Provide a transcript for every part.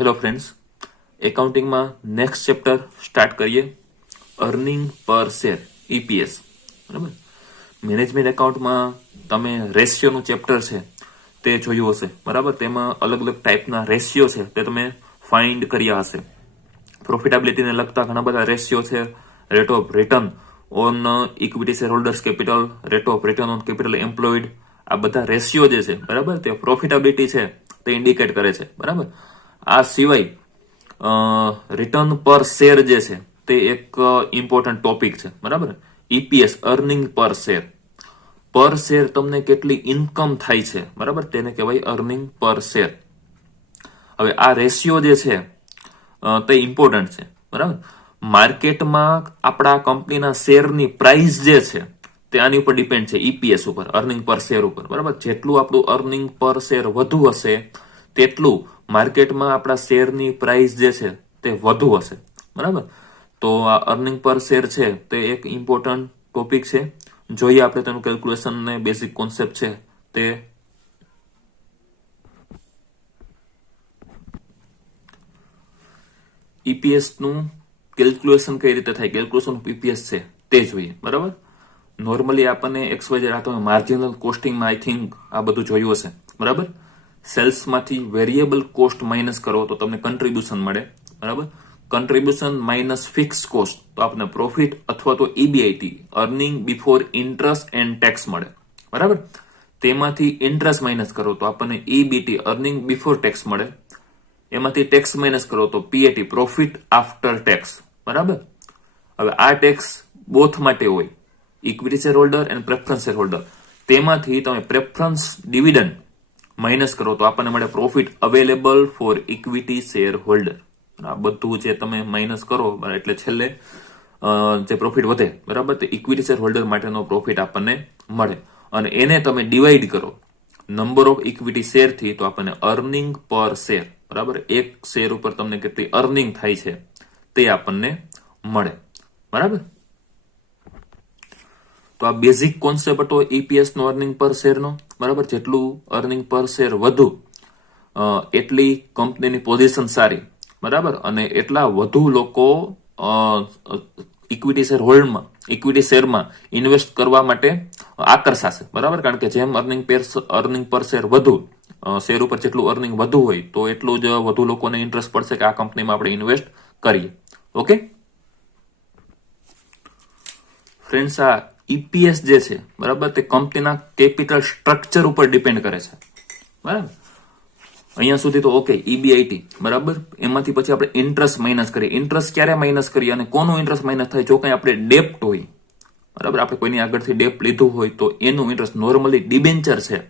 Hello friends, એકાઉન્ટિંગમાં next chapter start કરીએ. Earning per share EPS. બરાબર. મેનેજમેન્ટ એકાઉન્ટમાં તમે રેશિયોનું ચેપ્ટર છે તે જોયું હશે. બરાબર. તેમાં અલગ અલગ ટાઈપના રેશિયો છે તે તમે ફાઇન્ડ કર્યા હશે. પ્રોફિટેબિલિટીને લગતા ઘણા બધા રેશિયો છે. Rate of return on equity share holders capital, rate of return on capital employed, આ બધા રેશિયો જે છે બરાબર તે પ્રોફિટેબિલિટી છે તે ઇન્ડિકેટ કરે છે. બરાબર. આ સિવાય રિટર્ન પર શેર જે છે તે એક ઇમ્પોર્ટન્ટ ટોપિક છે. બરાબર. EPS અર્નિંગ પર શેર તમને કેટલી ઇન્કમ થાય છે બરાબર તેને કહેવાય અર્નિંગ પર શેર. હવે આ રેશિયો જે છે તે ઇમ્પોર્ટન્ટ છે. બરાબર. માર્કેટમાં આપણા કંપનીના શેરની પ્રાઇસ જે છે તે આની ઉપર ડિપેન્ડ છે, EPS ઉપર, અર્નિંગ પર શેર ઉપર. બરાબર. જેટલું આપણું અર્નિંગ પર શેર વધુ હશે તેટલું માર્કેટમાં આપણા શેરની પ્રાઇસ જે છે તે વધુ હશે. બરાબર. તો આ અર્નિંગ પર શેર છે તે એક ઇમ્પોર્ટન્ટ ટોપિક છે. જોઈએ આપણે તેનું કેલ્ક્યુલેશન ને બેઝિક કોન્સેપ્ટ છે તે. EPS નું કેલ્ક્યુલેશન કઈ રીતે થાય, કેલ્ક્યુલેશન ઓફ EPS છે તે જોઈએ. બરાબર. નોર્મલી આપણને XYZ આ તમે માર્જિનલ કોસ્ટિંગમાં આઈ થિંક આ બધું જોયું હશે. બરાબર. સેલ્સમાંથી વેરિયેબલ કોસ્ટ માઇનસ કરો તો તમને કન્ટ્રીબ્યુશન મળે. બરાબર. કન્ટ્રીબ્યુશન માઇનસ ફિક્સ કોસ્ટ તો આપણને પ્રોફિટ અથવા તો EBIT, earning before interest and tax મળે. બરાબર. તેમાંથી ઇન્ટરેસ્ટ માઇનસ કરો તો આપણને EBT, અર્નિંગ બિફોર ટેક્સ મળે. એમાંથી ટેક્સ માઇનસ કરો તો PAT, પ્રોફિટ આફ્ટર ટેક્સ. બરાબર. હવે આ ટેક્સ બોથ માટે હોય, equity share holder and preference share holder. તેમાંથી તમે પ્રેફરન્સ ડિવિડન્ડ માઇનસ કરો તો આપણને મળે profit available four equity share holder. આ બધું જે તમે માઇનસ કરો એટલે છેલ્લે જે પ્રોફિટ વધે બરાબર તે ઇક્વિટી શેર હોલ્ડર માટેનો પ્રોફિટ આપણને મળે. અને એને તમે ડિવાઈડ કરો નંબર ઓફ ઇક્વિટી શેર થી તો આપણને અર્નિંગ પર શેર. બરાબર. એક શેર ઉપર તમને કેટલી અર્નિંગ થાય છે તે આપણને મળે. બરાબર. તો આ બેઝિક કોન્સેપ્ટ હતો EPS નો, અર્નિંગ પર શેરનો. બરાબર. જેટલું અર્નિંગ પર શેર વધુ એટલી કંપનીની પોઝિશન સારી. બરાબર. અને એટલા વધુ લોકો ઇક્વિટી શેર હોલ્ડમાં, ઇક્વિટી શેરમાં ઇન્વેસ્ટ કરવા માટે આકર્ષાશે. બરાબર. કારણ કે જેમ અર્નિંગ પર શેર વધુ, શેર ઉપર જેટલું અર્નિંગ વધુ હોય તો એટલું જ વધુ લોકોને ઇન્ટરેસ્ટ પડશે કે આ કંપનીમાં આપણે ઇન્વેસ્ટ કરીએ. ઓકે ફ્રેન્ડ્સ, આ EPS જે છે બરાબર તે કંપનીના કેપિટલ સ્ટ્રક્ચર ઉપર ડિપેન્ડ કરે છે. બરાબર. અહીંયા સુધી તો ઓકે, EBIT બરાબર. એમાંથી પછી આપણે ઇન્ટરેસ્ટ માઇનસ કરીએ. ઇન્ટરેસ્ટ ક્યારે માઇનસ કરીએ અને કોનું ઇન્ટરેસ્ટ માઇનસ થાય? જો કંઈ આપણે ડેપ્ટ હોય બરાબર, આપણે કોઈની આગળથી ડેપ્ટ લીધું હોય તો એનું ઇન્ટરેસ્ટ, નોર્મલી ડિબેન્ચર છે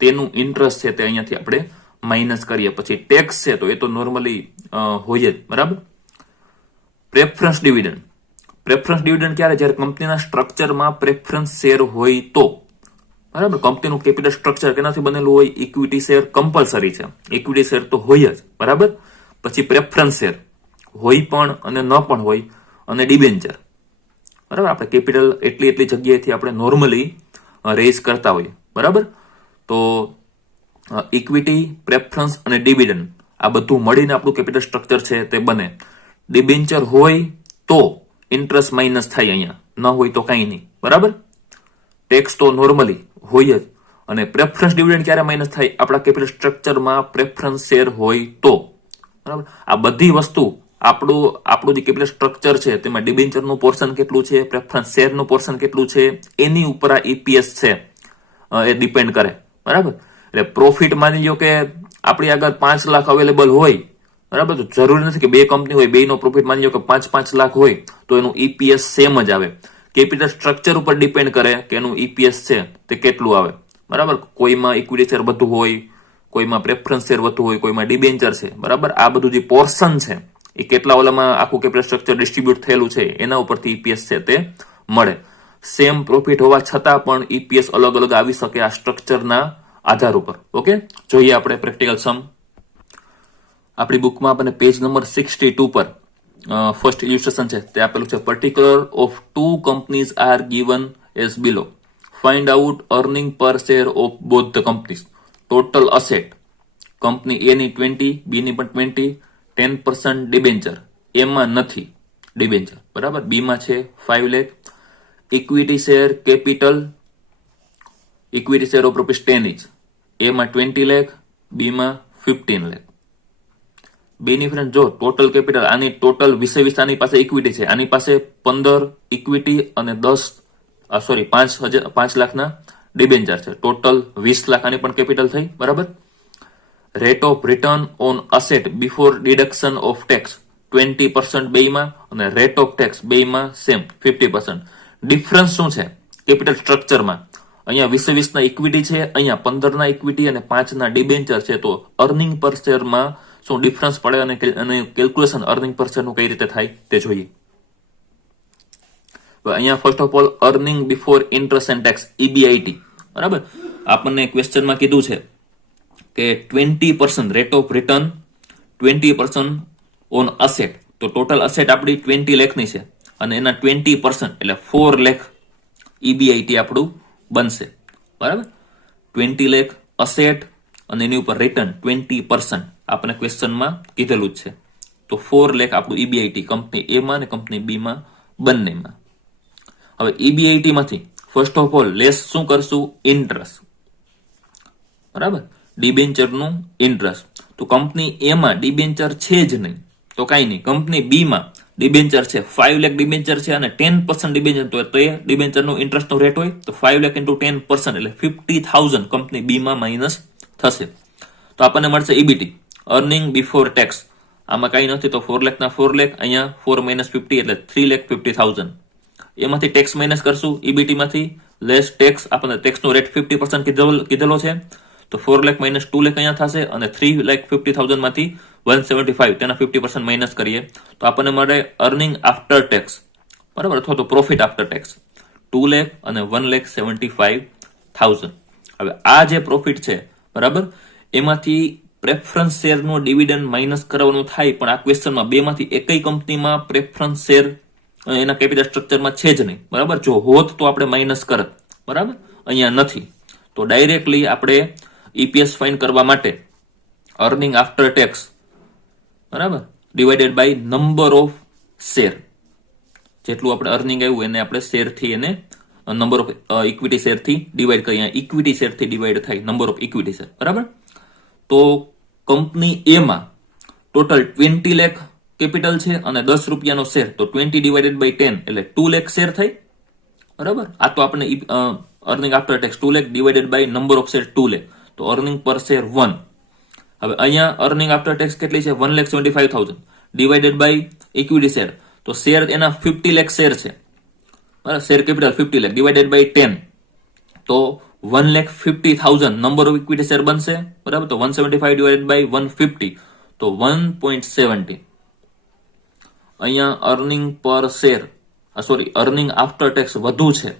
તેનું ઇન્ટરેસ્ટ છે તે અહીંયાથી આપણે માઇનસ કરીએ. પછી ટેક્સ છે તો એ તો નોર્મલી હોય જ. બરાબર. Preference dividend. પ્રેફરન્સ ડિવિડન્ડ ક્યારે? જ્યારે કંપનીના સ્ટ્રક્ચરમાં પ્રેફરન્સ શેર હોય તો. બરાબર. કંપનીનું કેપિટલ સ્ટ્રક્ચર કેનાથી બનેલું હોય? ઇક્વિટી શેર કમ્પલસરી છે, ઇક્વિટી શેર તો હોય જ. બરાબર. પછી પ્રેફરન્સ શેર હોય પણ અને ન પણ હોય, અને ડિબેન્ચર. બરાબર. આપણે કેપિટલ એટલી જગ્યાએથી આપણે નોર્મલી રેઝ કરતા હોઈએ. બરાબર. તો ઇક્વિટી, પ્રેફરન્સ અને ડિવિડન્ડ આ બધું મળીને આપણું કેપિટલ સ્ટ્રક્ચર છે તે બને. ડિબેન્ચર હોય તો ઇન્ટરેસ્ટ માઇનસ થાય, અહીંયા ન હોય તો કઈ નહીં. બરાબર. ટેક્સ તો નોર્મલી હોય જ. અને પ્રેફરન્સ ડિવિડન્ડ ક્યારે માઇનસ થાય? આપણા કેપિટલ સ્ટ્રક્ચરમાં પ્રેફરન્સ શેર હોય તો. બરાબર. આ બધી વસ્તુ આપણું જે કેપિટલ સ્ટ્રક્ચર છે તેમાં ડિબેન્ચરનું પોર્શન કેટલું છે, પ્રેફરન્સ શેરનું પોર્શન કેટલું છે, એની ઉપર આ EPS છે એ ડિપેન્ડ કરે. બરાબર. એટલે પ્રોફિટ માની લો કે આપણી આગળ 5 લાખ અવેલેબલ હોય. બરાબર. તો જરૂરી નથી કે બે કંપની હોય, બેનો પ્રોફિટ માની લો કે 5 લાખ હોય તો એનું EPS સેમ જ આવે. કેપિટલ સ્ટ્રક્ચર ઉપર ડિપેન્ડ કરે કે એનું EPS છે તે કેટલું આવે. બરાબર. કોઈમાં ઇક્વિટી શેર વધુ હોય, કોઈમાં પ્રેફરન્સ શેર વધુ હોય, કોઈમાં ડિબેન્ચર છે. બરાબર. આ બધું જે પોર્શન છે એ કેટલા ઓલામાં આખું કેપિટલ સ્ટ્રક્ચર ડિસ્ટ્રીબ્યુટ થયેલું છે એના ઉપરથી EPS છે તે મળે. સેમ પ્રોફિટ હોવા છતાં પણ EPS અલગ અલગ આવી શકે આ સ્ટ્રક્ચરના આધાર ઉપર. ઓકે, જોઈએ આપણે પ્રેક્ટિકલ સમ. આપણી બુકમાં આપણને પેજ નંબર 62 પર ફર્સ્ટ ઇલ્યુસ્ટ્રેશન છે તે આપેલું છે. Particular of 2 companies are given as below. Find out earning per share of both the companies. Total asset company A ની 20, બી ની પણ 20, 10% ડિબેન્ચર એમાં નથી ડિબેન્ચર, બરાબર. બી માં છે 5 lakh. Equity share capital, equity share of rupees 10 each, એમાં 20 લાખ, બી માં 15 લાખ. બેની ફ્રેન્ડ જો ટોટલ કેપિટલ, આની ટોટલ 20 આની પાસે ઇક્વિટી છે, આની પાસે 15 ઇક્વિટી અને 5 લાખના ડિબેન્ચર છે. ટોટલ 20 લાખ આની પણ કેપિટલ થઈ, બરાબર. Rate of return on asset before deduction of tax 20% બેમાં, અને રેટ ઓફ ટેક્સ બેમાં સેમ 50%. ડિફરન્સ શું છે કેપિટલ સ્ટ્રક્ચરમાં? અહીંયા 20 ના ઇક્વિટી છે, અહીંયા 15 ના ઇક્વિટી અને 5 ના ડિબેન્ચર છે. તો અર્નિંગ પર શેરમાં શું ડિફરન્સ પડે અને કેલ્ક્યુલેશન અર્નિંગ પર શેરનું કઈ રીતે થાય તે જોઈએ. અહીંયા first of all earning before interest and tax EBIT, બરાબર. આપણને ક્વેશ્ચનમાં કીધું છે કે 20% rate of return 20% on asset. તો ટોટલ અસેટ આપણી 20 લાખની છે અને એના 20% એટલે 4 લાખ EBIT આપણું બનશે, બરાબર. 20 લાખ અસેટ અને એની ઉપર રિટર્ન 20% આપણે ક્વેશ્ચનમાં કીધેલું જ છે. તો 4 લાખ આપણું EBIT કંપની એ માં અને કંપની બી માં બંનેમાં. હવે EBIT માંથી ફર્સ્ટ ઓફ ઓલ લેસ શું કરશું? ઇન્ટરેસ્ટ, બરાબર. ડિબેન્ચરનું ઇન્ટરેસ્ટ. તો કંપની એ માં ડિબેન્ચર છે જ નહીં, તો કઈ નહીં. કંપની બી માં ડિબેન્ચર છે, 5 લાખ ડિબેન્ચર છે અને 10% ડિબેન્ચર, તો એ ડિબેન્ચરનું ઇન્ટરેસ્ટનો રેટ હોય તો 5 લાખ ઇન્ટુ 10% એટલે 50,000 કંપની બી માં માઇનસ થશે. તો આપણને મળશે EBT, અર્નિંગ બિફોર ટેક્સ. આમાં કઈ નથી તો 4 લાખના 4 લાખ, અહીંયા 4 - 50 એટલે 3,50,000. એમાંથી ટેક્સ માઇનસ કરશું EBT માંથી, લેસ ટેક્સ. આપણને ટેક્સનો રેટ 50% કીધેલો છે, તો 4 લાખ - 2 લાખ અહીંયા થશે અને 3,50,000 માંથી 175 તેના 50% માઇનસ કરીએ તો આપણને મળે અર્નિંગ આફ્ટર ટેક્સ, બરાબર, અથવા તો પ્રોફિટ આફ્ટર ટેક્સ 2 લાખ અને 1,75,000. હવે આ જે પ્રોફિટ છે, બરાબર, એમાંથી પ્રેફરન્સ શેરનો ડિવિડન્ડ માઇનસ કરવાનું થાય, પણ આ ક્વેશ્ચનમાં બેમાંથી એકય કંપનીમાં પ્રેફરન્સ શેર એના કેપિટલ સ્ટ્રક્ચરમાં છે જ નહીં, બરાબર. જો હોત તો આપણે માઇનસ કરત, બરાબર. અહીંયા નથી, તો ડાયરેક્ટલી આપણે EPS ફાઇન્ડ કરવા માટે અર્નિંગ આફ્ટર ટેક્સ, બરાબર, divided by number of share. જેટલું આપણે અર્નિંગ આવ્યું એને આપણે શેરથી એને નંબર ઓફ ઇક્વિટી શેરથી ડિવાઈડ કરીએ. ઇક્વિટી શેરથી ડિવાઈડ થાય નંબર ઓફ ઇક્વિટી શેર, બરાબર. તો કંપની એમાં ટોટલ 20 લાખ કેપિટલ છે અને 10 રૂપિયાનો શેર, તો 20 ડિવાઇડેડ બાય 10 એટલે 2 લાખ શેર થાય, બરાબર. આ તો આપણે earning after tax 2 lakh divided by number of share 2 lakh, તો અર્નિંગ પર શેર 1. હવે અહીંયા અર્નિંગ આફ્ટર ટેક્સ કેટલી છે? 1,75,000 ડિવાઇડેડ બાય ઇક્વિટી શેર, તો શેર એના 50 લાખ શેર છે, બરાબર. Share capital 50 lakh divided by 10, તો 1,50,000 નંબર ઓફ ઇક્વિટી શેર બનશે, બરાબર. તો 175 ડિવાઇડેડ બાય 150, તો 1.70. અહીંયા earning per share earning after tax વધુ છે,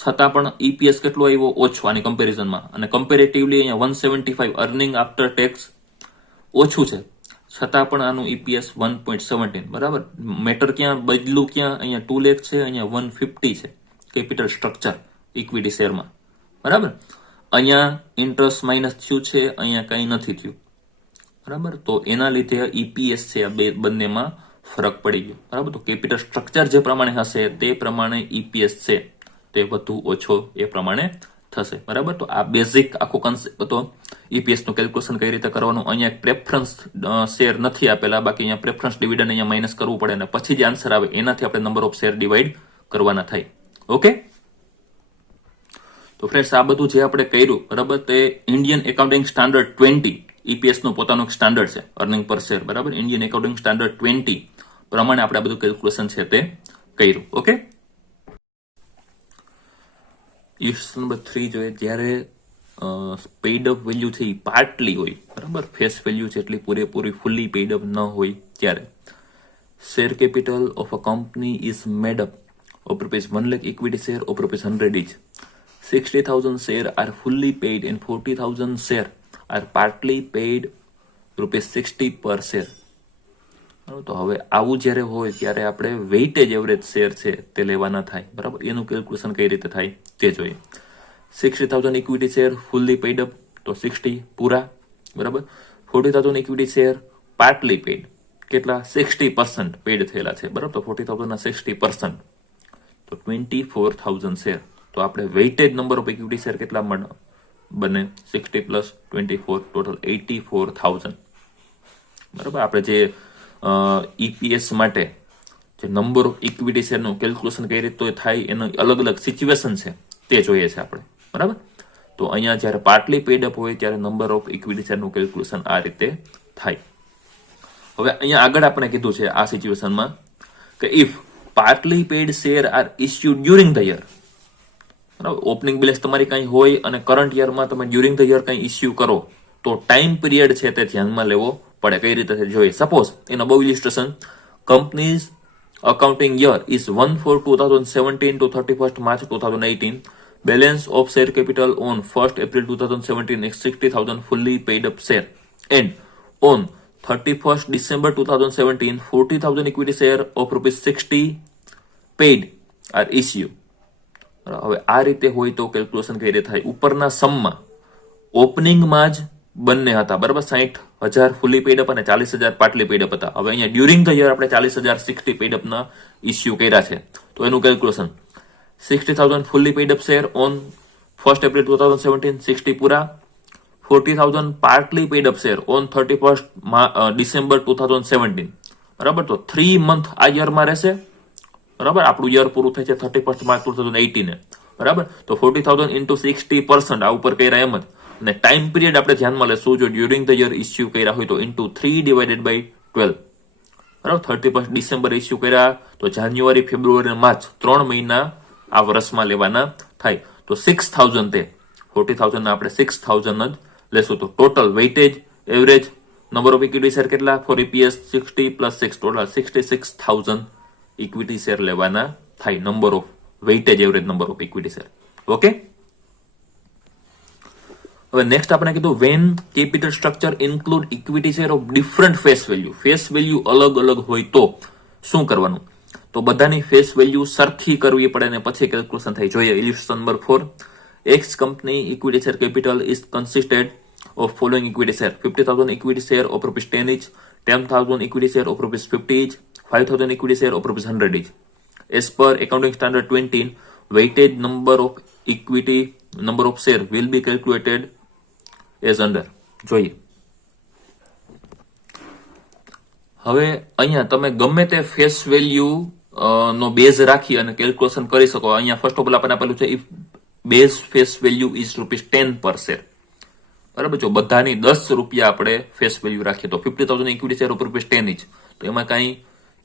છતાં પણ EPS કેટલો આવ્યો? ઓછો આની કમ્પેરિઝનમાં. અને કમ્પેરેટિવલી અહીંયા 175 અર્નિંગ આફ્ટર ટેક્સ ઓછું છે, છતાં પણ આનું EPS 1.17, બરાબર. મેટર ક્યાં બદલું? ક્યાં? અહીંયા 2 લાખ છે, અહીંયા 150 છે કેપિટલ સ્ટ્રક્ચર ઇક્વિટી શેરમાં, બરાબર. અહીંયા ઇન્ટરેસ્ટ માઇનસ થયું છે, અહીંયા કંઈ નથી થયું, બરાબર. તો એના લીધે EPS છે આ બંનેમાં ફરક પડી ગયો, બરાબર. તો કેપિટલ સ્ટ્રક્ચર જે પ્રમાણે હશે તે પ્રમાણે EPS છે તે વધુ ઓછો એ પ્રમાણે થશે, બરાબર. તો આ બેઝિક આખો કન્સેપ્ટ હતો EPS નું કેલ્ક્યુલેશન કઈ રીતે કરવાનું. અહીંયા એક પ્રેફરન્સ શેર નથી આપેલા, બાકી અહીંયા પ્રેફરન્સ ડિવિડન્ડ અહીંયા માઇનસ કરવું પડે અને પછી જે આન્સર આવે એનાથી આપણે નંબર ઓફ શેર ડિવાઈડ કરવાના થાય. ઓકે, તો ફ્રેન્ડ્સ આ બધું જે આપણે કર્યું, બરાબર, તે ઇન્ડિયન એકાઉન્ટિંગ સ્ટાન્ડર્ડ 20 EPS નું પોતાનું એક સ્ટાન્ડર્ડ છે અર્નિંગ પર શેર, બરાબર. ઇન્ડિયન એકાઉન્ટિંગ સ્ટાન્ડર્ડ 20 પ્રમાણે આપણે આ બધું કેલ્ક્યુલેશન છે તે કર્યું. ઓકે, ક્વેશ્ચન નંબર 3 જોઈએ. જ્યારે પેઇડ અપ વેલ્યુ છે એ પાર્ટલી હોય, બરાબર, ફેસ વેલ્યુ છે એટલી પૂરેપૂરી ફુલ્લી પેઇડ અપ ન હોય, ત્યારે share capital of a company is made up of ₹1 lakh equity share of ₹100 each. 60,000 share are fully paid and 40,000 share are partly paid ₹60 per share. તો હવે આવું જ્યારે હોય ત્યારે આપણે વેઇટેજ એવરેજ શેર છે તે લેવાના થાય, બરાબર. એનું કેલ્ક્યુલેશન કઈ રીતે થાય તે જોઈએ. 60,000 equity share fully paid up, તો 60 પૂરા, બરાબર. 40,000 ઇક્વિટી શેર પાર્ટલી પેડ, કેટલા 60% પેડ થયેલા છે, બરાબર. તો 40,000 ના 60% તો 24,000 શેર. તો આપણે weighted number of equity share કેટલા બને 60 પ્લસ 24 ટોટલ 84,000, બરાબર. આપણે જે ઈપીએસ માટે જે નંબર ઓફ ઇક્વિટી શેરનું કેલ્ક્યુલેશન કઈ રીતે થાય એનું અલગ અલગ સિચ્યુએશન છે તે જોઈએ છે આપણે, બરાબર. તો અહીંયા જ્યારે પાર્ટલી પેડ અપ હોય ત્યારે નંબર ઓફ ઇક્વિટી શેરનું કેલ્ક્યુલેશન આ રીતે થાય. હવે અહીંયા આગળ આપણે કીધું છે આ સિચ્યુએશનમાં કે if partly paid share are issue during the year, બરાબર. ઓપનિંગ બેલેન્સ તમારી કઈ હોય અને કરંટ યરમાં તમે ડ્યુરિંગ ધ યર કઈ ઇસ્યુ કરો તો ટાઈમ પીરિયડ છે તે ધ્યાનમાં લેવો પડે. કઈ રીતે જોઈએ, suppose in above ઇલિસ્ટ્રેશન companies accounting year is 1/4/2017 to 31st March 2018. Balance of share capital on 1st April 2017 is 60,000 fully paid up share. And on 31st December 2017, 40,000 equity share of ₹60 paid are issued. હવે આ રીતે હોય તો calculation કઈ રીતે થાય? ઉપરના સમમાં ઓપનિંગમાં જ બંને હતા, બરાબર. 60,000 ફુલી પેડ અપ અને 40,000 પાર્ટલી પેડ અપ હતા. હવે અહીંયા ડ્યુરિંગ ધ યર આપણે 40,000 60 પેડ અપ ના ઇસ્યુ કર્યા છે, તો એનું calculation 60,000 fully paid up share on 1st April 2017 60 પૂરા, 40,000 partly paid up share on 31st December 2017, બરાબર. તો 3 મંથ આ યરમાં રહેશે, બરાબર. આપણું યર પૂરું થાય છે 31st March 2018, બરાબર. તો 40,000 into 60% આ ઉપર કર્યા એમ જ, અને ટાઈમ પીરિયડ આપણે ધ્યાનમાં લેશું જો ડ્યુરિંગ ધ યર ઇસ્યુ કર્યા હોય તો ઇન્ટુ 3 ડિવાઇડેડ બાય 12, બરાબર. 31st ડિસેમ્બર ઇસ્યુ કર્યા તો જાન્યુઆરી, ફેબ્રુઆરી અને માર્ચ 3 મહિના આ વર્ષમાં લેવાના થાય. તો 6,000 તે 40,000 ના આપણે 6,000 જ લેશું. તો total weightage average number of equity share કેટલા for EPS 60 plus 6 total 66,000 equity share લેવાના થાય. Number of weightage average number of equity share. Okay. હવે નેક્સ્ટ આપણે કીધું when capital structure include equity share of different face value. Face value અલગ અલગ હોય તો શું કરવાનું? તો બધાની ફેસ વેલ્યુ સરખી કરવી પડે અને પછી કેલ્ક્યુલેશન થાય. જોઈએ illustration number 4. X company equity share capital is consisted of following equity share: 50,000 equity share of ₹10 each, 10,000 equity share of ₹50 each, 5,000 equity share of ₹100 each. As per accounting standard 20, weighted number of equity number of share will be calculated as under. જોઈએ હવે અહીંયા તમે ગમે તે face value નો base રાખી અને calculation કરી શકો. અહીંયા ફર્સ્ટ ઓફ ઓલ આપણને આપેલું છે if base face value is ₹10 પર શેર, બરાબર. જો બધાની ₹10 આપણે ફેસ વેલ્યુ રાખીએ તો 50,000 ઇક્વિટી શેર ઓફ ₹10 ઇચ, તો એમાં કઈ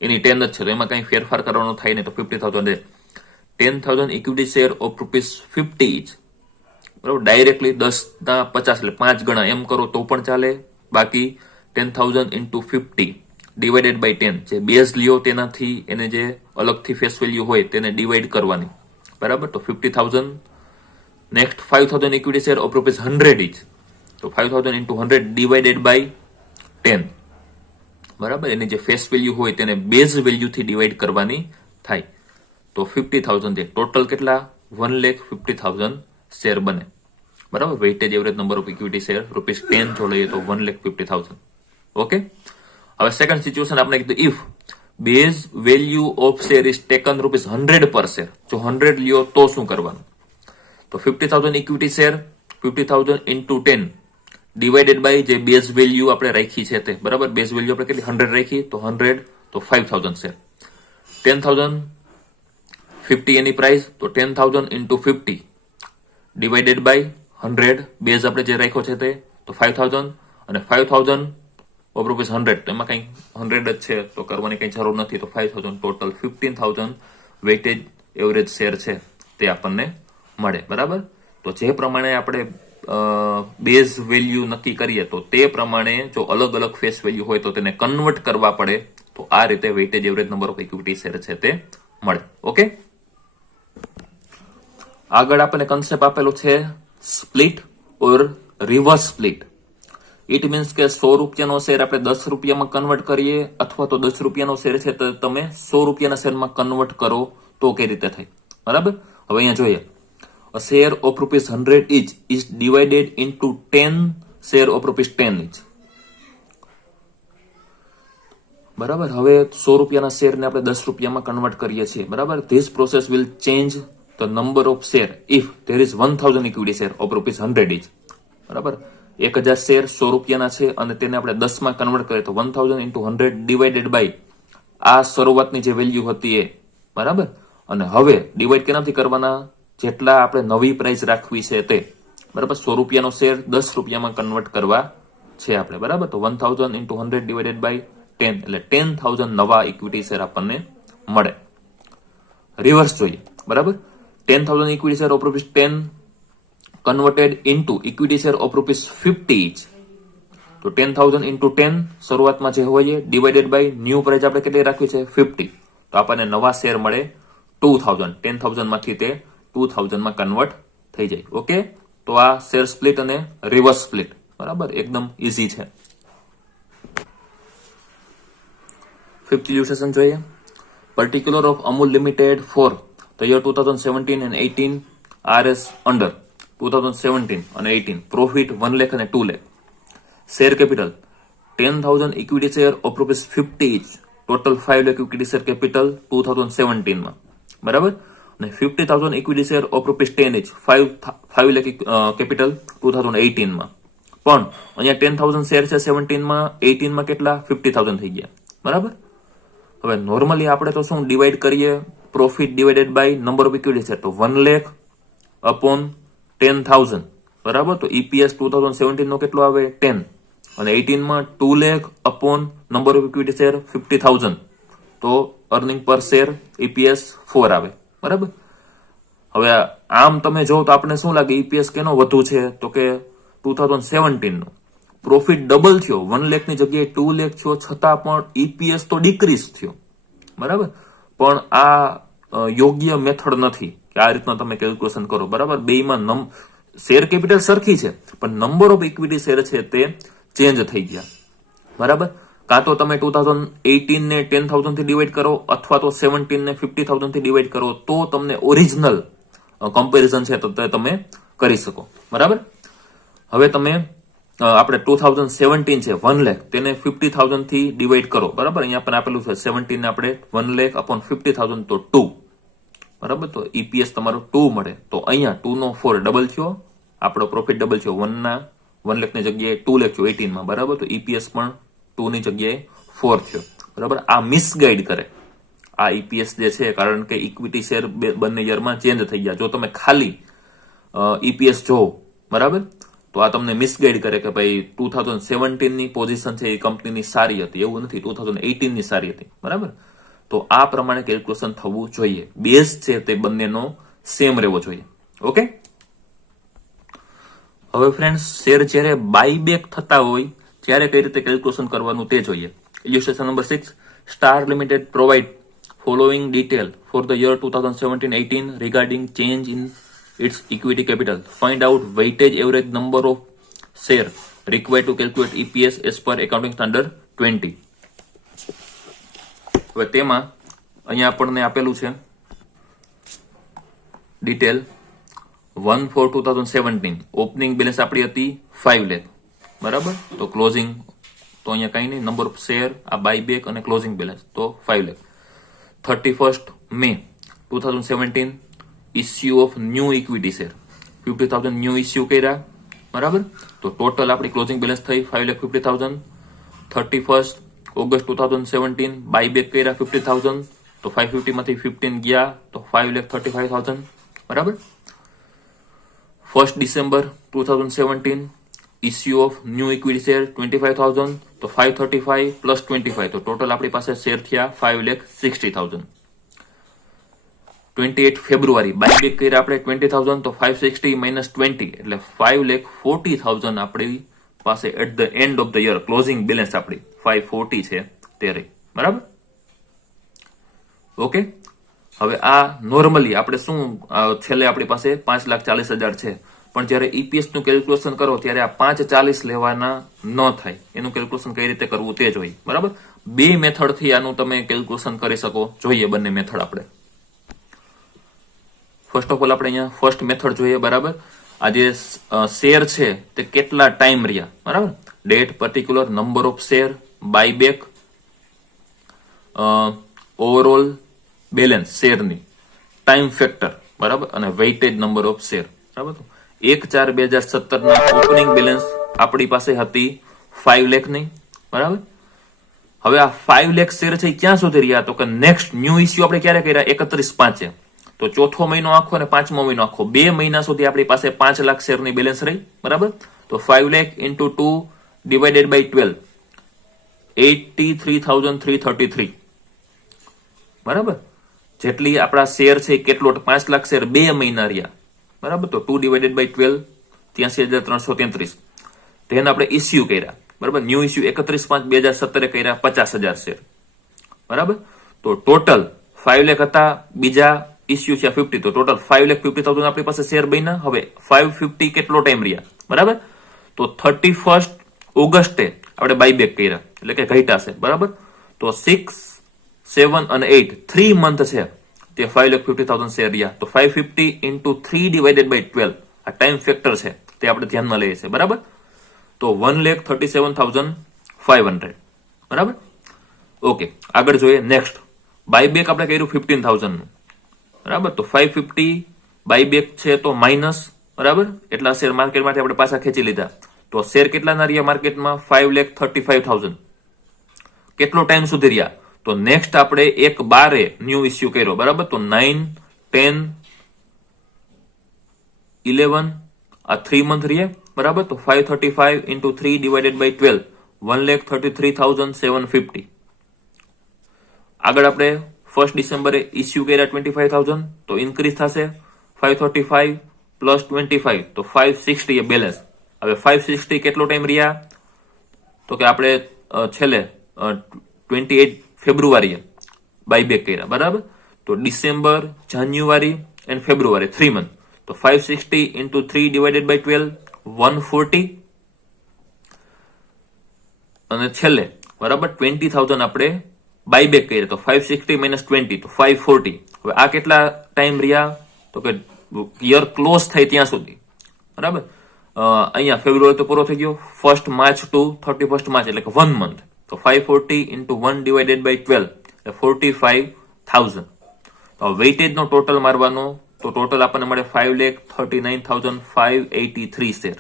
એની 10 જ છે, તો એમાં કઈ ફેરફાર કરવાનો થાય નહીં. તો 50,000 10,000 ઇક્વિટી શેર ઓફ ₹50 ઇચ, બરાબર. ડાયરેક્ટલી 10 ના 50 એટલે 5 ગણા એમ કરો તો પણ ચાલે. બાકી 10,000 into 50 ડિવાઇડેડ બાય 10, જે બેઝ લ્યો તેનાથી એને જે અલગથી ફેસ વેલ્યુ હોય તેને ડિવાઈડ કરવાની, બરાબર. તો 50,000. Next 5,000 equity share of ₹100 each, તો 5,000 into 100 ડિવાઇડેડ બાય 10, બરાબર. એની જે ફેસ વેલ્યુ હોય તેને બેઝ વેલ્યુથી ડિવાઈડ કરવાની થાય. તો 50,000 છે. ટોટલ કેટલા? 1,50,000 શેર બને, બરાબર. Weightage average number of equity share ₹10 જો લઈએ તો 1,50,000. ઓકે. હવે સેકન્ડ સિચ્યુએશન આપણે કીધું if base value of share is taken ₹100 પર શેર. જો 100 લ્યો તો શું કરવાનું? તો 50,000 equity share 50,000 into 10 divided by જે બેઝ વેલ્યુ આપણે રાખી છે તે, બરાબર. બેઝ વેલ્યુ આપણે કેટલી 100 રાખી, તો 100 તો 5,000 શેર. 10,000 50 એની પ્રાઇસ, તો 10,000 into 50 ડિવાઇડેડ બાય 100 બેઝ આપણે જે રાખ્યો છે તે, તો 5,000 અને 5,000 ઓફ ₹100, તો એમાં કઈ 100 જ છે તો કરવાની કઈ જરૂર નથી. તો 5,000 ટોટલ 15,000 વેઇટેજ એવરેજ શેર છે તે આપણને મળે, બરાબર. તો જે પ્રમાણે આપણે બેઝ વેલ્યુ નક્કી કરીએ તો તે પ્રમાણે જો અલગ અલગ ફેસ વેલ્યુ હોય તો તેને કન્વર્ટ કરવા પડે. તો આ રીતે weightage average number of equity share છે તે મળે. ઓકે. આગળ આપણને કન્સેપ્ટ આપેલો છે split or reverse split. It means કે ₹100 શેર આપણે ₹10 કન્વર્ટ કરીએ અથવા તો ₹10 શેર છે તો તમે ₹100 શેરમાં કન્વર્ટ કરો તો કઈ રીતે થાય, બરાબર. હવે અહીંયા જોઈએ a share of ₹100 each is divided into 10 share of ₹10 each. બરાબર. હવે 100 રૂપિયાના શેરને આપણે 10 રૂપિયામાં કન્વર્ટ કરીએ છીએ. બરાબર. This process will change the number of share if there is 1000 equity share of ₹100 each. બરાબર. 1000 શેર 100 રૂપિયાના છે અને તેને આપણે 10 માં કન્વર્ટ કરીએ તો 1000 into 100 ડિવાઇડેડ બાય આ શરૂઆતની જે વેલ્યુ હતી એ. બરાબર. અને હવે ડિવાઈડ કેનાથી કરવાના? જેટલા આપણે નવી પ્રાઇસ રાખવી છે તે. બરાબર. 100 રૂપિયાનો શેર 10 રૂપિયામાં કન્વર્ટ કરવા છે આપણે. બરાબર. તો 1000 into 100 ડિવાઇડેડ બાય 10 એટલે 10,000 નવા ઇક્વિટી શેર આપણને મળે. રિવર્સ જોઈએ. બરાબર. 10,000 equity share of ₹10 converted into equity share of ₹50 each. તો 10,000 into 10 શરૂઆતમાં જે હોય ડિવાઇડેડ બાય ન્યુ પ્રાઇસ આપણે કેટલી રાખવી છે? 50. તો આપણને નવા શેર મળે 2,000. 10,000 માંથી તે 2,000 માં કન્વર્ટ થઈ જાય. ઓકે. તો આ શેર સ્પ્લિટ અને રિવર્સ સ્પ્લિટ. બરાબર. એકદમ ઈઝી છે. 5th ઇલ્યુસ્ટ્રેશન જોઈએ. Particular of Amul limited for the year 2017 and 18 are as under 2017 અને 18 પ્રોફિટ 1 લાખ અને 2 lakh. Share capital 10,000 equity share of ₹50 each. Total 5 lakh equity share capital 2017 માં. બરાબર. અને 50,000 equity share of ₹10 each 5 lakh capital 2018 માં. પણ અહીંયા 10,000 શેર છે 17 માં, 18 માં કેટલા? 50,000 થઈ ગયા. બરાબર. હવે નોર્મલી આપણે તો શું ડિવાઈડ કરીએ? Profit divided by number of equity share. તો 1 લાખ અપોન 10,000. બરાબર. તો ઈપીએસ 2017 નો કેટલો આવે? 10. અને 18 માં 2 lakh upon number of equity share 50,000. તો અર્નિંગ પર શેર ઈપીએસ 4 આવે. બરાબર. હવે આમ તમે જો તો આપણે શું લાગે ઈપીએસ કેનો વધુ છે? તો કે 2017 નો. પ્રોફિટ ડબલ થયો, 1 લાખની જગ્યાએ 2 લાખ થયો, છતાં પણ ઈપીએસ તો ડિક્રીઝ થયો. બરાબર. પણ આ યોગ્ય મેથડ નથી કે આ રીતના તમે કેલ્ક્યુલેશન કરો. બરાબર. બેમાં શેર કેપિટલ સરખી છે પણ નંબર ઓફ ઇક્વિટી શેર છે તે ચેન્જ થઈ ગયા. બરાબર. કાં તો તમે 2018 ને 10,000 થી ડિવાઈડ કરો અથવા તો 17 ને 50,000 થી ડિવાઈડ કરો તો તમને ઓરિજિનલ કમ્પેરિઝન છે તો તમે કરી શકો. બરાબર. હવે તમે આપણે 2017 છે 1 લાખ તેને 50,000 થી ડિવાઈડ કરો. બરાબર. અહીંયા પણ આપેલું છે 17 ને આપણે 1 લાખ અપોન 50,000 તો 2. બરાબર. તો ઈપીએસ તમારો 2 મળે. તો અહીંયા 2 નો 4 ડબલ થયો, આપણો પ્રોફિટ ડબલ થયો. 1 લાખની જગ્યાએ 2 લાખ થયો 18 માં. બરાબર. તો ઈપીએસ પણ 2 ની જગ્યાએ 4 થયો. બરાબર. આ મિસગાઈડ કરે આ ઈપીએસ જે છે, કારણ કે ઇક્વિટી શેર બંને યરમાં ચેન્જ થઈ ગયા. જો તમે ખાલી ઈપીએસ જોવો, બરાબર, તો આ તમને મિસગાઈડ કરે કે ભાઈ 2017 ની પોઝિશન છે એ કંપનીની સારી હતી. એવું નથી, 2018 ની સારી હતી. બરાબર. તો આ પ્રમાણે કેલ્ક્યુલેશન થવું જોઈએ. બેઝ છે તે બંનેનો સેમ રહેવો જોઈએ. ઓકે. હવે ફ્રેન્ડ્સ, શેર જ્યારે બાયબેક થતા હોય ત્યારે કઈ રીતે કેલ્ક્યુલેશન કરવાનું તે જોઈએ. Illustration number 6. Star limited provide following detail for the year 2017-18 regarding change in its equity capital. Find out weighted average number of share required to calculate EPS as per accounting standard 20. હવે તેમાં અહીંયા આપણને આપેલું છે detail 1/4/2017. Opening balance આપણી હતી 5 લાખ. બરાબર. તો ક્લોઝિંગ તો અહીંયા કઈ નહીં, નંબર ઓફ શેર, આ બાયબેક અને ક્લોઝિંગ બેલેન્સ તો 5 lakh. 31st May 2017 issue of new equity share 50,000 new issue કર્યા. બરાબર. તો ટોટલ આપણી ક્લોઝિંગ બેલેન્સ થઈ 5,50,000. 31st August 2017 બાયબેક કર્યા 50,000. તો 550 માંથી 15 ગયા તો 5,35,000. બરાબર. 1st December 2017 issue of new equity share 25,000. તો 535 પ્લસ 25 તો ટોટલ આપણી પાસે શેર થયા 5,60,000. 28 ફેબ્રુઆરી બાયબેક કર્યા આપણે 20,000. તો 560 માઇનસ 20 એટલે 5,40,000 આપણી પાસે at the end of the year closing balance આપણી 540 છે તે રહી. બરાબર. ઓકે. હવે આ નોર્મલી આપણે શું છેલ્લે આપણી પાસે 5,40,000 છે, પણ જ્યારે ઈપીએસ નું કેલ્ક્યુલેશન કરો ત્યારે આ 540 લેવાના ન થાય. એનું કેલ્ક્યુલેશન કઈ રીતે કરવું તે જોઈએ. બરાબર. બે મેથડ થી આનું તમે કેલ્ક્યુલેશન કરી શકો. જોઈએ બંને મેથડ આપણે. ફર્સ્ટ ઓફ ઓલ આપણે અહીંયા ફર્સ્ટ મેથડ જોઈએ. બરાબર. આ જે શેર છે તે કેટલા ટાઈમ રહ્યા. બરાબર. Date, particular, number of share, buyback overall balance શેરની, ટાઈમ ફેક્ટર, બરાબર, અને વેઇટેજ નંબર ઓફ શેર, બરાબર. 1/4/2017 ના ઓપનિંગ બેલેન્સ આપણી પાસે હતી 5 લાખની, બરાબર. હવે આ 5 લાખ શેર છે ક્યાં સુધી રહ્યા? તો કે નેક્સ્ટ ન્યૂ ઇસ્યુ આપણે ક્યારે કર્યા? 31/5. તો ચોથો મહિનો આખો અને પાંચમો મહિનો આખો 2 મહિના સુધી આપણી પાસે 5 લાખ શેરની બેલેન્સ રહી, બરાબર. તો 5 લાખ into 2 divided by 12, 83,333, બરાબર. જેટલી આપણા શેર છે કેટલો? 5 લાખ શેર 2 મહિના રહ્યા, બરાબર. તો 2 divided by 12, 83,333. તેને આપણે ઇસ્યુ કર્યા, બરાબર. ન્યૂ ઇસ્યુ 31/5/2017 કર્યા 50,000 શેર, બરાબર. તો ટોટલ 5 લાખ હતા, બીજા ઇસ્યુ છે 50, તો ટોટલ 5,50,000 આપણી પાસે શેર બન્યા. હવે 550 કેટલો ટાઈમ રહ્યા, બરાબર. તો 31 ઓગસ્ટે આપણે બાયબેક કર્યા, એટલે કે ઘટ્યા છે, બરાબર. તો 6, 7 અને 8 3 મંથ છે તે 5,50,000 શેર રહ્યા. તો 550 into 3 divided by 12 આ ટાઈમ ફેક્ટર છે તે આપણે ધ્યાનમાં લઈએ છીએ, બરાબર. તો 1,37,500, બરાબર. ઓકે, આગળ જોઈએ. નેક્સ્ટ બાયબેક આપણે કર્યું 15,000 નું, બરાબર. તો 550 બાયબેક છે તો માઇનસ, બરાબર, એટલા શેર માર્કેટમાંથી આપણે પાછા ખેંચી લીધા. તો શેર કેટલાના રહ્યા માર્કેટમાં? 5,35,000. કેટલો ટાઈમ સુધી રહ્યા? તો નેક્સ્ટ આપણે 1/12 ન્યૂ ઇસ્યુ કર્યો, બરાબર. તો 9, 10, 11 આ 3 મંથ રહ્યા, બરાબર. તો 535 into 3 divided by 12, 1,33,750. આગળ આપણે 1 ડિસેમ્બરે ઇસ્યુ કર્યા 25,000, તો ઇન્ક્રીઝ થશે 535 પ્લસ 25, તો 560 એ બેલેન્સ. હવે 560 કેટલો ટાઈમ રહ્યા? તો કે આપણે છેલ્લે 28 ફેબ્રુઆરીએ બાયબેક કર્યા, બરાબર. તો December, January and February 3 month. તો 560 into 3 divided by 12, 140. અને છેલ્લે, બરાબર, 20,000 આપણે બાયબેક કરીએ તો 560 minus 20, તો 540. હવે આ કેટલા ટાઈમ રહ્યા? તો કે યર ક્લોઝ થાય ત્યાં સુધી, બરાબર. અહીંયા ફેબ્રુઆરી તો પૂરો થઈ ગયો, 1 માર્ચ to 31 માર્ચ એટલે કે 1 મંથ. તો 540 into 1 divided by 12 એટલે 45,000. તો વેઇટેજ નો ટોટલ મારવાનો, તો ટોટલ આપણને મળે 5,39,583 શેર,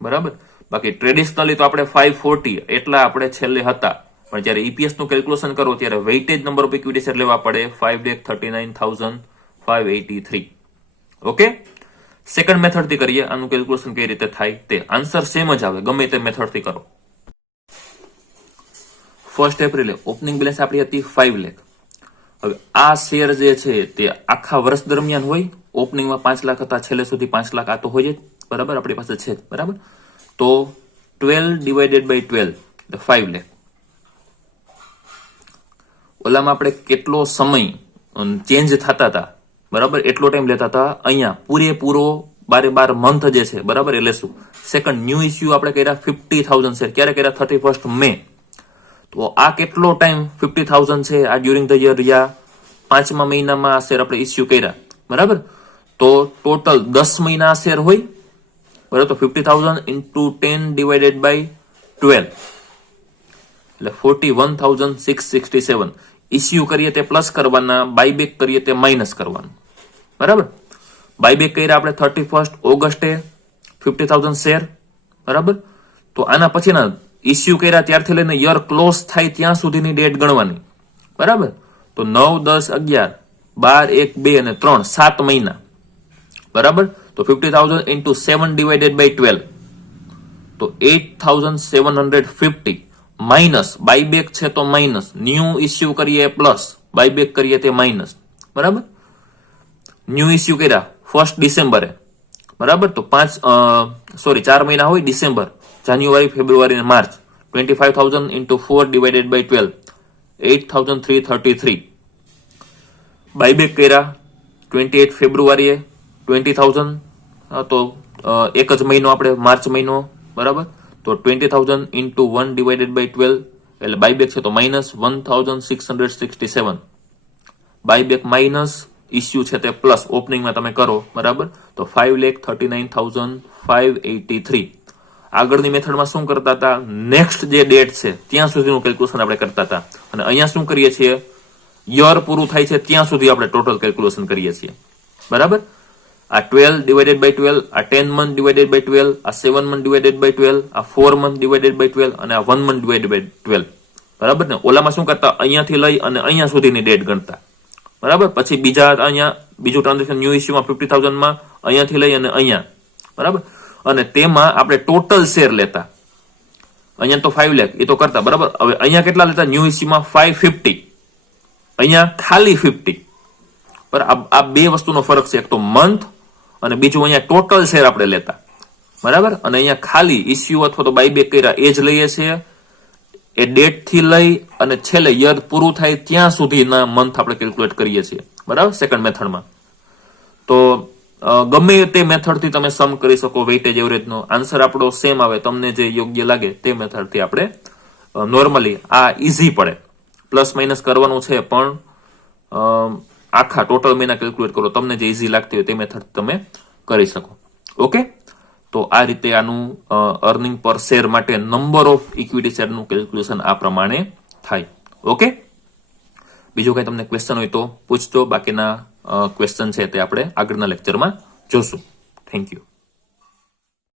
બરાબર. બાકી ટ્રેડિશનલી તો આપણે 540 એટલા આપણે છેલ્લે હતા, પણ જ્યારે ઈપીએસ નું કેલ્ક્યુલેશન કરો ત્યારે weightage number of equity share લેવા પડે 5,39,583. ઓકે, સેકન્ડ મેથડ થી કરીએ આનું કેલ્ક્યુલેશન કઈ રીતે થાય તે. આન્સર સેમ જ આવે ગમે તે મેથડ થી કરો. 1 એપ્રિલે ઓપનિંગ બેલેન્સ આપણી હતી 5 લાખ. હવે આ શેર જે છે તે આખા વર્ષ દરમિયાન હોય, ઓપનિંગમાં 5 લાખ હતા, છેલ્લે સુધી 5 લાખ આ તો હોય જ, બરાબર, આપણી પાસે છે, બરાબર. તો 12 divided by 12 એટલે 5 લાખ. ઓલામાં આપણે કેટલો સમય ચેન્જ થતા હતા, બરાબર, એટલો ટાઈમ લેતા હતા. અહીંયા પૂરેપૂરો 12 મંથ જે છે, બરાબર, એ લેશું. સેકન્ડ ન્યૂ ઇસ્યુ આપણે કર્યા 50,000 શેર, ક્યારે કર્યા? 31 મે. તો આ કેટલો ટાઈમ 50,000 છે? આ ડ્યુરિંગ ધ યર રહ્યા 5મા મહિનામાં આ શેર આપણે ઇસ્યુ કર્યા, બરાબર. તો ટોટલ 10 મહિના શેર હોય, બરાબર. તો 50,000 into 10 divided by 12 એટલે 41,667. ઇસ્યુ કરીએ તે પ્લસ કરવાના, બાયબેક કરીએ તે માઇનસ કરવાનું, બરાબર. બાયબેક કર્યા આપણે 31 ઓગસ્ટે 50,000 શેર, બરાબર. તો આના પછીના ઇસ્યુ કર્યા ત્યારથી લઈને યર ક્લોઝ થાય ત્યાં સુધીની ડેટ ગણવાની, બરાબર. તો 9, 10, 11, 12, 1, 2 અને 3 7 મહિના, બરાબર. તો 50,000 into 7 divided by 12 તો 8,750 માઇનસ બાયબેક છે તો માઇનસ, ન્યૂ ઇસ્યુ કરીએ પ્લસ, બાયબેક કરીએ તે માઇનસ, બરાબર. ન્યૂ ઇસ્યુ કર્યા 1 ડિસેમ્બરે, બરાબર. તો 4 મહિના હોય, ડિસેમ્બર, જાન્યુઆરી, ફેબ્રુઆરી અને March. 25,000 into 4 divided by 12 8,333. Buyback કર્યા 28 ફેબ્રુઆરીએ 20,000, તો એક જ મહિનો આપણે માર્ચ મહિનો, બરાબર. તો 20,000 into 1 divided by 12 એટલે બાયબેક છે તો માઇનસ 1,667. બાયબેક માઇનસ ઇસ્યુ છે તે પ્લસ, ઓપનિંગમાં તમે કરો, બરાબર. તો 5,39,583. આગળની મેથડમાં શું કરતા હતા, નેક્સ્ટ જે ડેટ છે ત્યાં સુધીનું કેલ્ક્યુલેશન આપણે કરતા હતા, અને અહીંયા શું કરીએ છીએ, યર પૂરું થાય છે ત્યાં સુધી આપણે ટોટલ કેલ્ક્યુલેશન કરીએ છીએ. બરાબર. આ 12 ડિવાઇડેડ બાય 12, આ 10 મંથ ડિવાઇડેડ બાય 12, આ 7 મંથ ડિવાઇડેડ બાય 12, આ 4 મંથ ડિવાઇડેડ બાય 12 અને આ 1 મંથ ડિવાઇડેડ બાય 12. બરાબર ને. ઓલામાં શું કરતા, અહીંયાથી લઈ અને અહીંયા સુધીની ડેટ ગણતા. બરાબર. પછી બીજું ટ્રાન્ઝેક્શન ન્યુ ઇસ્યુમાં 50,000 માં અહીંયાથી લઈ અને અહીંયા. બરાબર. અને તેમાં આપણે ટોટલ શેર લેતા. અહીંયા તો 5 લાખ એ તો કરતા. બરાબર. હવે અહીંયા કેટલા લેતા, ન્યુ ઇસ્યુમાં 550, અહીંયા ખાલી 50. પર આ બે વસ્તુનો ફરક છે, એક તો મંથ અને બીજું અહીંયા ટોટલ શેર આપણે લેતા. બરાબર. અને અહીંયા ખાલી ઇસ્યુ અથવા તો બાયબેક કર્યા એ જ લઈએ છીએ. એ ડેટ થી લઈ અને છેલ્લે યર પૂરું થાય ત્યાં સુધીના મંથ આપણે કેલ્ક્યુલેટ કરીએ છીએ. બરાબર. સેકન્ડ મેથડમાં તો ગમે તે મેથડથી તમે સમ કરી શકો. વેઇટેજ એવરેજનો આન્સર આપણો સેમ આવે, તમને જે યોગ્ય લાગે તે મેથડથી આપણે નોર્મલી આ ઈઝી પડે. પ્લસ માઇનસ કરવાનું છે પણ આખા ટોટલ મહિના કેલ્ક્યુલેટ કરો, તમને જે ઈઝી લાગતી હોય તે મેથડ તમે કરી શકો. ઓકે. તો આ રીતે આનું અર્નિંગ પર શેર માટે નંબર ઓફ ઇક્વિટી શેરનું કેલ્ક્યુલેશન આ પ્રમાણે થાય. ઓકે. બીજું કઈ તમને ક્વેશ્ચન હોય તો પૂછજો, બાકીના ક્વેશ્ચન છે તે આપણે આગળના લેક્ચરમાં જોશું. Thank you.